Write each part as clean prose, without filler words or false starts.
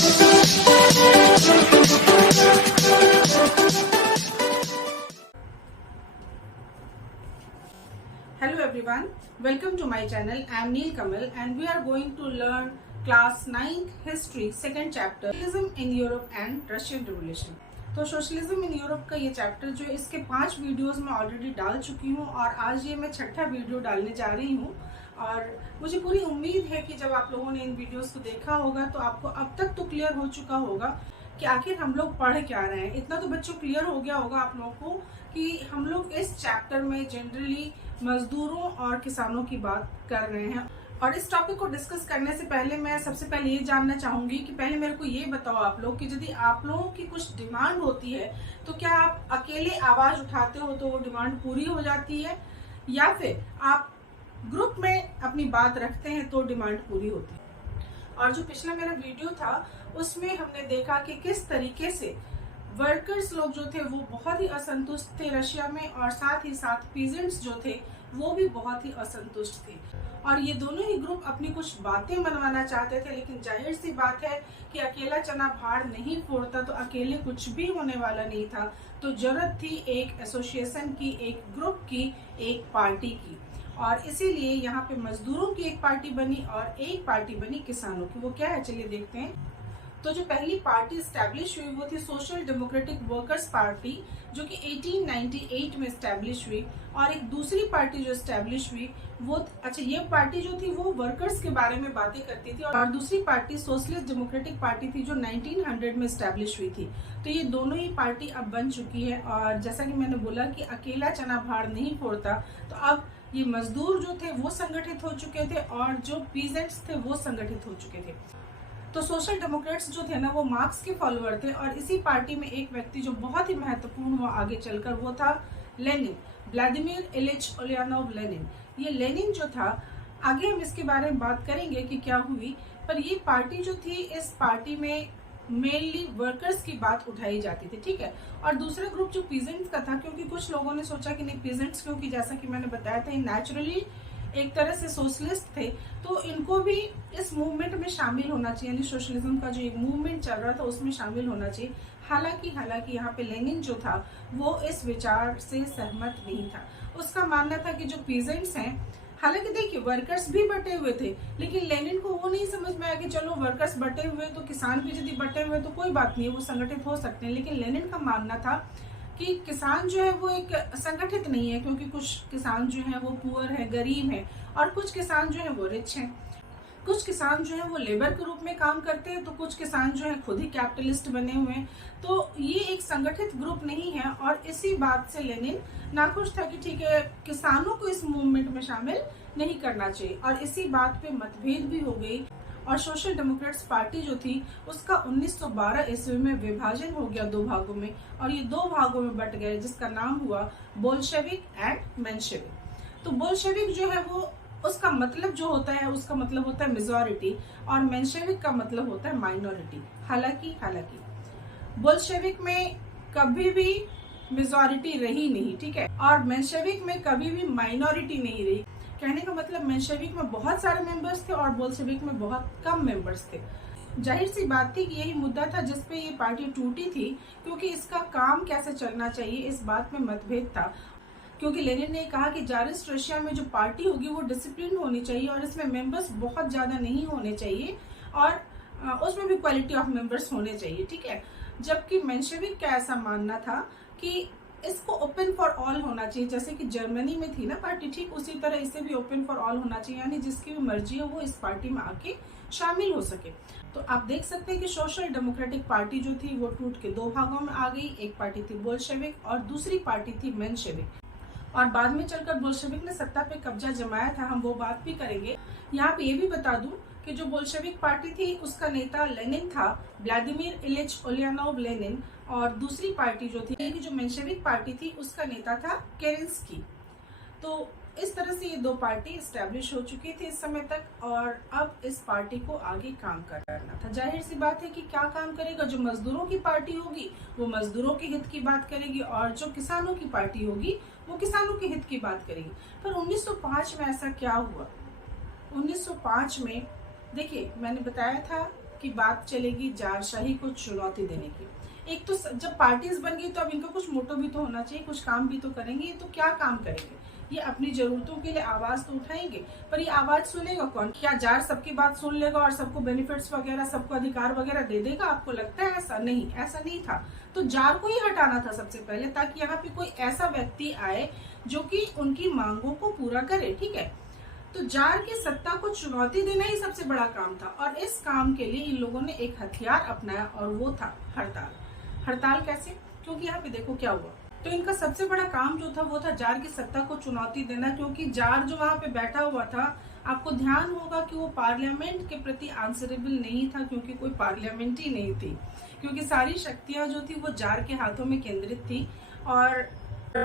Hello everyone, welcome to my channel. I am Neel Kamal and we are going to learn class 9th history second chapter Socialism in Europe and Russian Revolution. तो socialism in Europe का ये chapter जो है इसके 5 videos में already डाल चुकी हूँ और आज ये मैं छठा वीडियो डालने जा रही हूँ। और मुझे पूरी उम्मीद है कि जब आप लोगों ने इन वीडियोस को देखा होगा तो आपको अब तक तो क्लियर हो चुका होगा कि आखिर हम लोग पढ़ क्या रहे हैं। इतना तो बच्चों क्लियर हो गया होगा आप लोगों को कि हम लोग इस चैप्टर में जनरली मजदूरों और किसानों की बात कर रहे हैं। और इस टॉपिक को डिस्कस करने से पहले मैं सबसे पहले ये जानना चाहूंगी कि पहले मेरे को ये बताओ आप लोग कि यदि आप लोगों की कुछ डिमांड होती है तो क्या आप अकेले आवाज उठाते हो तो वो डिमांड पूरी हो जाती है, या फिर आप ग्रुप में अपनी बात रखते हैं तो डिमांड पूरी होती है। और जो पिछला मेरा वीडियो था उसमें हमने देखा कि किस तरीके से वर्कर्स लोग जो थे वो बहुत ही असंतुष्ट थे रशिया में, और साथ ही साथ पीजेंट्स जो थे वो भी बहुत ही असंतुष्ट थे। और ये दोनों ही ग्रुप अपनी कुछ बातें मनवाना चाहते थे, लेकिन जाहिर सी बात है कि अकेला चना भाड़ नहीं फोड़ता, तो अकेले कुछ भी होने वाला नहीं था। तो जरूरत थी एक एसोसिएशन की, एक ग्रुप की, एक पार्टी की। और इसीलिए यहाँ पे मजदूरों की एक पार्टी बनी और एक पार्टी बनी किसानों की। वो क्या है चलिए देखते हैं। तो जो पहली पार्टी स्टैब्लिश हुई वो थी सोशल डेमोक्रेटिक वर्कर्स पार्टी, जो कि 1898 में स्टैब्लिश हुई। और एक दूसरी पार्टी जो स्टैब्लिश हुई वो ये पार्टी जो थी वो वर्कर्स के बारे में बातें करती थी, और दूसरी पार्टी सोशलिस्ट डेमोक्रेटिक पार्टी थी जो 1900 में स्टैब्लिश हुई थी। तो ये दोनों ही पार्टी अब बन चुकी है। और जैसा कि मैंने बोला कि अकेला चना भाड़ नहीं फोड़ता, तो अब ये मजदूर जो थे वो संगठित हो चुके थे और जो पीजेंट्स थे वो संगठित हो चुके थे। तो सोशल डेमोक्रेट्स जो थे ना वो मार्क्स के फॉलोअर थे। और इसी पार्टी में एक व्यक्ति जो बहुत ही महत्वपूर्ण हुआ आगे चलकर, वो था लेनिन, व्लादिमीर इलिच उलियानोव लेनिन। ये लेनिन जो था, आगे हम इसके बारे में बात करेंगे कि क्या हुई, पर ये पार्टी जो थी इस पार्टी में मेनली वर्कर्स की बात उठाई जाती थी, ठीक है। और दूसरा ग्रुप जो पीजेंट्स का था, क्योंकि कुछ लोगों ने सोचा कि नहीं पीजेंट्स, क्योंकि जैसा कि मैंने बताया था नेचुरली एक तरह से सोशलिस्ट थे, तो इनको भी इस मूवमेंट में शामिल होना चाहिए, यानी सोशलिज्म का जो एक मूवमेंट चल रहा था उसमें शामिल होना चाहिए। हालांकि यहाँ पे लेनिन जो था वो इस विचार से सहमत नहीं था। उसका मानना था कि जो पीजेंट्स हैं, हालांकि देखिए वर्कर्स भी बटे हुए थे, लेकिन लेनिन को वो नहीं समझ में आया कि चलो वर्कर्स बटे हुए तो किसान भी यदि बटे हुए तो कोई बात नहीं है, वो संगठित हो सकते हैं। लेकिन लेनिन का मानना था कि किसान जो है वो एक संगठित नहीं है, क्योंकि कुछ किसान जो है वो पुअर है, गरीब है, और कुछ किसान जो है वो रिच हैं। कुछ किसान जो है वो लेबर के रूप में काम करते हैं, तो कुछ किसान जो है खुद ही कैपिटलिस्ट बने हुए हैं। तो ये एक संगठित ग्रुप नहीं है। और इसी बात से लेनिन नाखुश था कि ठीक है, किसानों को इस मूवमेंट में शामिल नहीं करना चाहिए। और इसी बात पे मतभेद भी हो गई और सोशल डेमोक्रेट्स पार्टी जो थी उसका 1912 ईस्वी में विभाजन हो गया 2 भागों में, और ये 2 भागों में बट गए, जिसका नाम हुआ बोल्शेविक एंड मेंशेविक। तो बोल्शेविक जो है वो उसका मतलब जो होता है, उसका मतलब होता है मेजॉरिटी, और मेंशेविक का मतलब होता है माइनॉरिटी। हालांकि बोल्शेविक में कभी भी मेजॉरिटी रही नहीं, ठीक है, और मेंशेविक में कभी भी माइनॉरिटी नहीं रही। कहने का मतलब मेंशेविक में बहुत सारे मेंबर्स थे और बोल्शेविक में बहुत कम मेंबर्स थे। जाहिर सी बात थी कि यही मुद्दा था जिसपे ये पार्टी टूटी थी, क्योंकि इसका काम कैसे चलना चाहिए इस बात में मतभेद था। क्योंकि लेनिन ने कहा कि जारिस्ट रशिया में जो पार्टी होगी वो डिसिप्लिन होनी चाहिए और इसमें मेंबर्स बहुत ज्यादा नहीं होने चाहिए, और उसमें भी क्वालिटी ऑफ मेंबर्स होने चाहिए, ठीक है। जबकि मेंशेविक का ऐसा मानना था कि इसको ओपन फॉर ऑल होना चाहिए, जैसे कि जर्मनी में थी ना पार्टी, ठीक उसी तरह इसे भी ओपन फॉर ऑल होना चाहिए, यानी जिसकी भी मर्जी हो वो इस पार्टी में आके शामिल हो सके। तो आप देख सकते हैं कि सोशल डेमोक्रेटिक पार्टी जो थी वो टूट के 2 भागों में आ गई। एक पार्टी थी बोल्शेविक और दूसरी पार्टी थी मेंशेविक। और बाद में चलकर बोल्शेविक ने सत्ता पे कब्जा जमाया था, हम वो बात भी करेंगे। यहाँ पे ये भी बता दूं कि जो बोल्शेविक पार्टी थी उसका नेता लेनिन था, व्लादिमीर इलिच उलियानोव लेनिन, और दूसरी पार्टी जो थी जो मेंशेविक पार्टी थी उसका नेता था केरेंस्की। तो इस तरह से ये 2 पार्टी एस्टेब्लिश हो चुकी थी इस समय तक, और अब इस पार्टी को आगे काम करना था। जाहिर सी बात है कि क्या काम करेगा, जो मजदूरों की पार्टी होगी वो मजदूरों के हित की बात करेगी, और जो किसानों की पार्टी होगी वो किसानों के हित की बात करेगी। पर 1905 में ऐसा क्या हुआ? 1905 में देखिए मैंने बताया था की बात चलेगी जारशाही को चुनौती देने की। एक तो जब पार्टीज बन गई तो अब इनका कुछ मोटो भी तो होना चाहिए, कुछ काम भी तो करेंगे। तो क्या काम करेंगे? ये अपनी जरूरतों के लिए आवाज तो उठाएंगे, पर ये आवाज सुनेगा कौन? क्या जार सबकी बात सुन लेगा और सबको बेनिफिट्स वगैरह, सबको अधिकार वगैरह दे देगा? आपको लगता है ऐसा? नहीं, ऐसा नहीं था। तो जार को ही हटाना था सबसे पहले, ताकि यहाँ पे कोई ऐसा व्यक्ति आए जो कि उनकी मांगों को पूरा करे। ठीक है, तो जार की सत्ता को चुनौती देना ही सबसे बड़ा काम था, और इस काम के लिए इन लोगों ने एक हथियार अपनाया, और वो था हड़ताल। हड़ताल कैसे? क्योंकि यहाँ पे देखो क्या हुआ। तो इनका सबसे बड़ा काम जो था वो था जार की सत्ता को चुनौती देना, क्योंकि जार जो वहां पे बैठा हुआ था, आपको ध्यान होगा कि वो पार्लियामेंट के प्रति आंसरेबल नहीं था, क्योंकि कोई पार्लियामेंट ही नहीं थी, क्योंकि सारी शक्तियां जो थी वो जार के हाथों में केंद्रित थी, और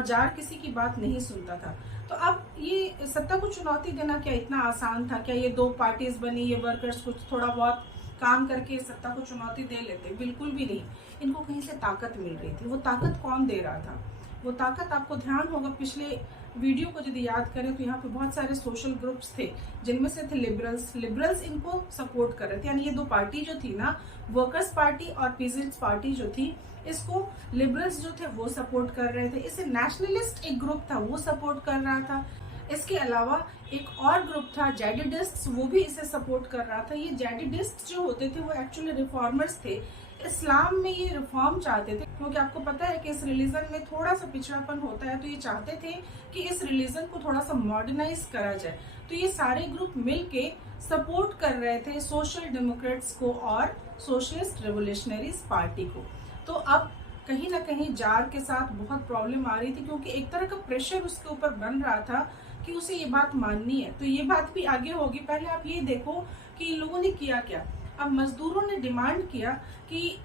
जार किसी की बात नहीं सुनता था। तो अब ये सत्ता को चुनौती देना क्या इतना आसान था? क्या ये दो पार्टीज बनी, ये वर्कर्स कुछ थोड़ा बहुत काम करके सत्ता को चुनौती दे लेते? बिल्कुल भी नहीं। इनको कहीं से ताकत मिल रही थी। वो ताकत कौन दे रहा था? वो ताकत आपको ध्यान होगा, पिछले वीडियो को यदि याद करें तो यहाँ पे बहुत सारे सोशल ग्रुप्स थे, जिनमें से थे लिबरल्स इनको सपोर्ट कर रहे थे। यानी ये दो पार्टी जो थी ना, वर्कर्स पार्टी और पीजेंट्स पार्टी जो थी, इसको लिबरल्स जो थे वो सपोर्ट कर रहे थे। इसे नेशनलिस्ट एक ग्रुप था वो सपोर्ट कर रहा था। इसके अलावा एक और ग्रुप था जेडिडिस्ट्स, वो भी इसे सपोर्ट कर रहा था। ये जेडिडिस्ट जो होते थे वो एक्चुअली रिफॉर्मर्स थे, इस्लाम में ये रिफॉर्म चाहते थे, क्योंकि आपको पता है कि इस रिलीजन में थोड़ा सा पिछड़ापन होता है, तो ये चाहते थे कि इस रिलीजन को थोड़ा सा मॉडर्नाइज करा जाए। तो ये सारे ग्रुप मिलके सपोर्ट कर रहे थे सोशल डेमोक्रेट्स को और सोशलिस्ट रेवोल्यूशनरीज पार्टी को। तो अब कहीं ना कहीं जार के साथ बहुत प्रॉब्लम आ रही थी, क्योंकि एक तरह का प्रेशर उसके ऊपर बन रहा था कि उसे ये बात माननी है। तो ये बात भी आगे होगी। पहले आप ये देखो कि इन लोगों ने किया क्या। अब मजदूरों ने डिमांड किया कि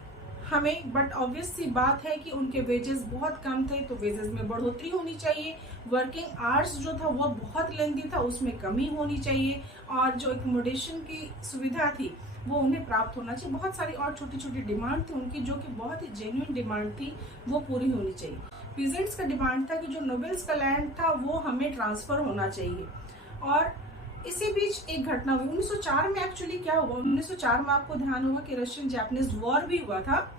हमें, बट ऑब्वियस सी बात है कि उनके वेजेस बहुत कम थे, तो वेजेस में बढ़ोतरी होनी चाहिए। वर्किंग आवर्स जो था वो बहुत लेंथी था, उसमें कमी होनी चाहिए, और जो एकोमोडेशन की सुविधा थी वो उन्हें प्राप्त होना चाहिए। बहुत सारी और छोटी छोटी डिमांड थी उनकी, जो कि बहुत ही जेन्युइन डिमांड थी, वो पूरी होनी चाहिए। पीजेंट्स का डिमांड था कि जो नोबेल्स का लैंड था वो हमें ट्रांसफर होना चाहिए। और इसी बीच एक घटना हुई 1904 में। एक्चुअली क्या हुआ 1904 में, आपको ध्यान होगा कि रशियन जापानीज वॉर भी हुआ था।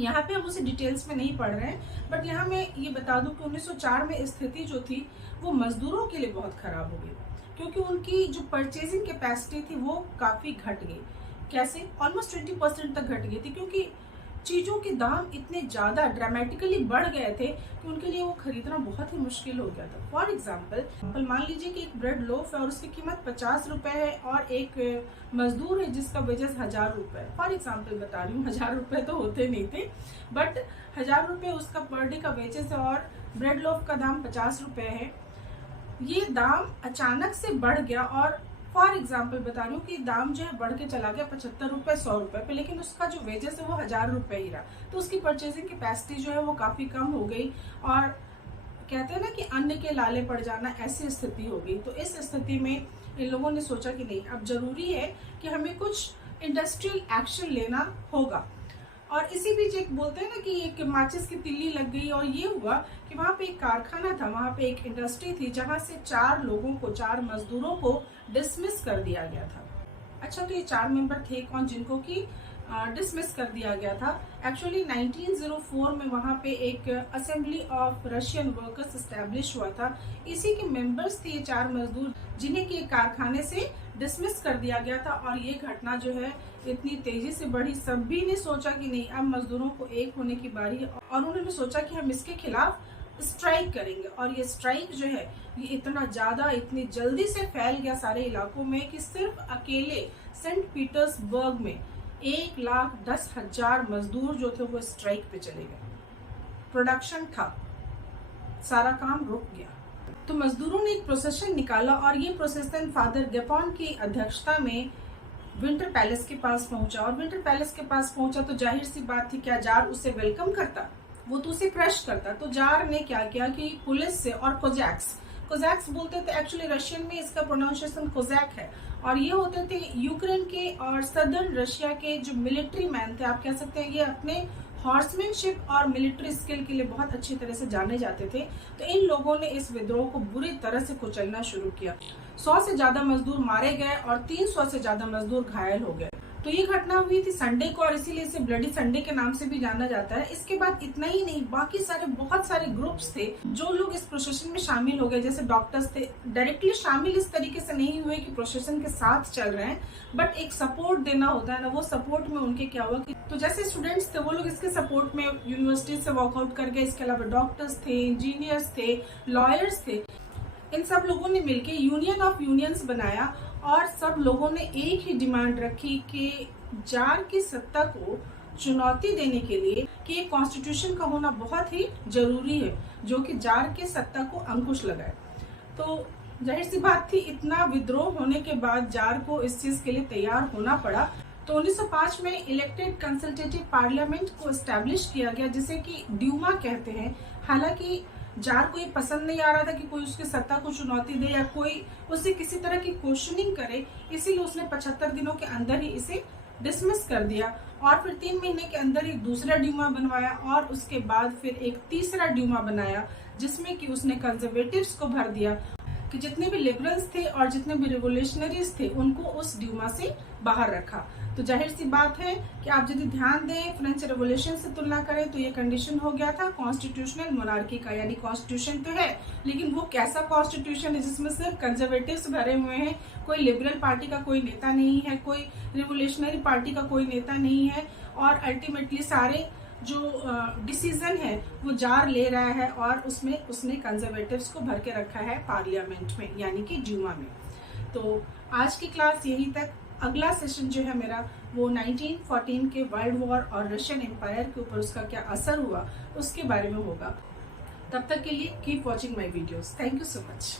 यहाँ पे हम उसे डिटेल्स में नहीं पढ़ रहे हैं, बट यहाँ मैं ये बता दूं कि 1904 में स्थिति जो थी वो मजदूरों के लिए बहुत खराब हो गई, क्योंकि उनकी जो परचेजिंग कैपेसिटी थी वो काफी घट गई। कैसे? ऑलमोस्ट 20% तक घट गई थी, क्योंकि चीजों के दाम इतने ज्यादा ड्रामेटिकली बढ़ गए थे कि उनके लिए वो खरीदना बहुत ही मुश्किल हो गया था। फॉर एग्जाम्पल मान लीजिए कि एक ब्रेड लोफ है और उसकी कीमत 50 रुपए है, और एक मजदूर है जिसका वेजेस 1000 रुपए। फॉर एग्जाम्पल बता रही हूँ, 1000 रुपए तो होते नहीं थे, बट 1000 रुपए उसका पर डे का वेजेस है, और ब्रेड लोफ का दाम 50 रुपए है। ये दाम अचानक से बढ़ गया, और फॉर एग्जाम्पल बता रही हूँ कि दाम जो है बढ़ के चला गया 75 रुपए 100 रुपए पे, लेकिन उसका जो वेजेस है वो 1000 रुपए ही रहा। तो उसकी परचेजिंग कैपेसिटी जो है वो काफी कम हो गई, और कहते हैं ना कि अन्न के लाले पड़ जाना, ऐसी स्थिति हो गई। तो इस स्थिति में इन लोगों ने सोचा कि नहीं, अब जरूरी है कि हमें कुछ इंडस्ट्रियल एक्शन लेना होगा। और इसी बीच एक बोलते हैं ना कि एक माचिस की तिल्ली लग गई, और ये हुआ कि वहां पे एक कारखाना था, वहां पे एक इंडस्ट्री थी, जहां से 4 मजदूरों को डिसमिस कर दिया गया था। अच्छा, तो ये 4 मेंबर थे कौन जिनको कि डिसमिस कर दिया गया था? एक्चुअली 1904 में वहां पे एक assembly of Russian workers establish हुआ था। इसी के मेंबर्स थे ये 4 मजदूर, जिन्हें कि कारखाने से डिसमिस कर दिया गया था। और ये घटना जो है इतनी तेजी से बढ़ी, सभी ने सोचा कि नहीं, अब मजदूरों को एक होने की बारी है, और उन्होंने सोचा कि हम इसके खिलाफ स्ट्राइक करेंगे। और ये स्ट्राइक जो है ये इतना ज्यादा, इतनी जल्दी से फैल गया सारे इलाकों में कि सिर्फ अकेले सेंट पीटर्सबर्ग में 1,10,000 मजदूर जो थे वो स्ट्राइक पे चले गए। प्रोडक्शन था, सारा काम रुक गया। तो मजदूरों ने एक प्रोसेशन निकाला, और ये प्रोसेशन फादर गेपॉन की अध्यक्षता में विंटर पैलेस के पास पहुंचा। और विंटर पैलेस के पास पहुंचा तो जाहिर सी बात थी, क्या जार उसे वेलकम करता? वो तो उसे क्रश करता। तो जार ने क्या किया कि पुलिस से, और कोजैक्स बोलते थे, एक्चुअली रशियन में इसका प्रोनाउंसिएशन कोजैक है, और ये होते थे यूक्रेन के और सदर्न रशिया के जो मिलिट्री मैन थे, आप कह सकते हैं। ये अपने हॉर्समैनशिप और मिलिट्री स्किल के लिए बहुत अच्छी तरह से जाने जाते थे। तो इन लोगों ने इस विद्रोह को बुरी तरह से कुचलना शुरू किया। 100 से ज्यादा मजदूर मारे गए और 300 से ज्यादा मजदूर घायल हो गए। तो ये घटना हुई थी संडे को और इसीलिए इसे ब्लडी संडे के नाम से भी जाना जाता है। इसके बाद इतना ही नहीं, बाकी सारे बहुत सारे ग्रुप्स थे जो लोग इस प्रोसेशन में शामिल हो गए। जैसे डॉक्टर्स थे, डायरेक्टली शामिल इस तरीके से नहीं हुए कि प्रोसेशन के साथ चल रहे हैं, बट एक सपोर्ट देना होता है ना, वो सपोर्ट में उनके क्या हुआ कि तो जैसे स्टूडेंट्स थे वो लोग इसके सपोर्ट में यूनिवर्सिटी से वॉकआउट कर गए। इसके अलावा डॉक्टर्स थे, इंजीनियर्स थे, लॉयर्स थे। इन सब लोगों ने मिलकर यूनियन ऑफ यूनियंस बनाया और सब लोगों ने एक ही डिमांड रखी कि जार की सत्ता को चुनौती देने के लिए कि एक कॉन्स्टिट्यूशन का होना बहुत ही जरूरी है जो कि जार की सत्ता को अंकुश लगाए। तो जाहिर सी बात थी, इतना विद्रोह होने के बाद जार को इस चीज के लिए तैयार होना पड़ा। तो 1905 में इलेक्टेड कंसल्टेटिव पार्लियामेंट को एस्टैब्लिश किया गया, जिसे कि ड्यूमा कहते हैं। हालांकि जार को ये पसंद नहीं आ रहा था कि कोई उसकी सत्ता को चुनौती दे या कोई उससे किसी तरह की क्वेश्चनिंग करे, इसीलिए उसने 75 दिनों के अंदर ही इसे डिसमिस कर दिया और फिर 3 महीने के अंदर ही दूसरा ड्यूमा बनवाया और उसके बाद फिर एक तीसरा ड्यूमा बनाया जिसमें कि उसने कंजर्वेटिव्स को भर दिया कि जितने भी लिबरल्स थे और जितने भी रिवोल्यूशनरीज थे उनको उस ड्यूमा से बाहर रखा। तो जाहिर सी बात है कि आप यदि ध्यान दें, फ्रेंच रेवोल्यूशन से तुलना करें तो ये कंडीशन हो गया था कॉन्स्टिट्यूशनल मोनार्की का, यानी कॉन्स्टिट्यूशन तो है लेकिन वो कैसा कॉन्स्टिट्यूशन है जिसमें सिर्फ कंजर्वेटिव्स भरे हुए हैं, कोई लिबरल पार्टी का कोई नेता नहीं है, कोई रिवोल्यूशनरी पार्टी का कोई नेता नहीं है और अल्टीमेटली सारे जो डिसीजन है वो जार ले रहा है और उसमें उसने कंजर्वेटिव्स को भर के रखा है पार्लियामेंट में, यानी कि ड्यूमा में। तो आज की क्लास यहीं तक। अगला सेशन जो है मेरा वो 1914 के वर्ल्ड वॉर और रशियन एम्पायर के ऊपर उसका क्या असर हुआ उसके बारे में होगा। तब तक के लिए keep watching my videos. Thank you so much.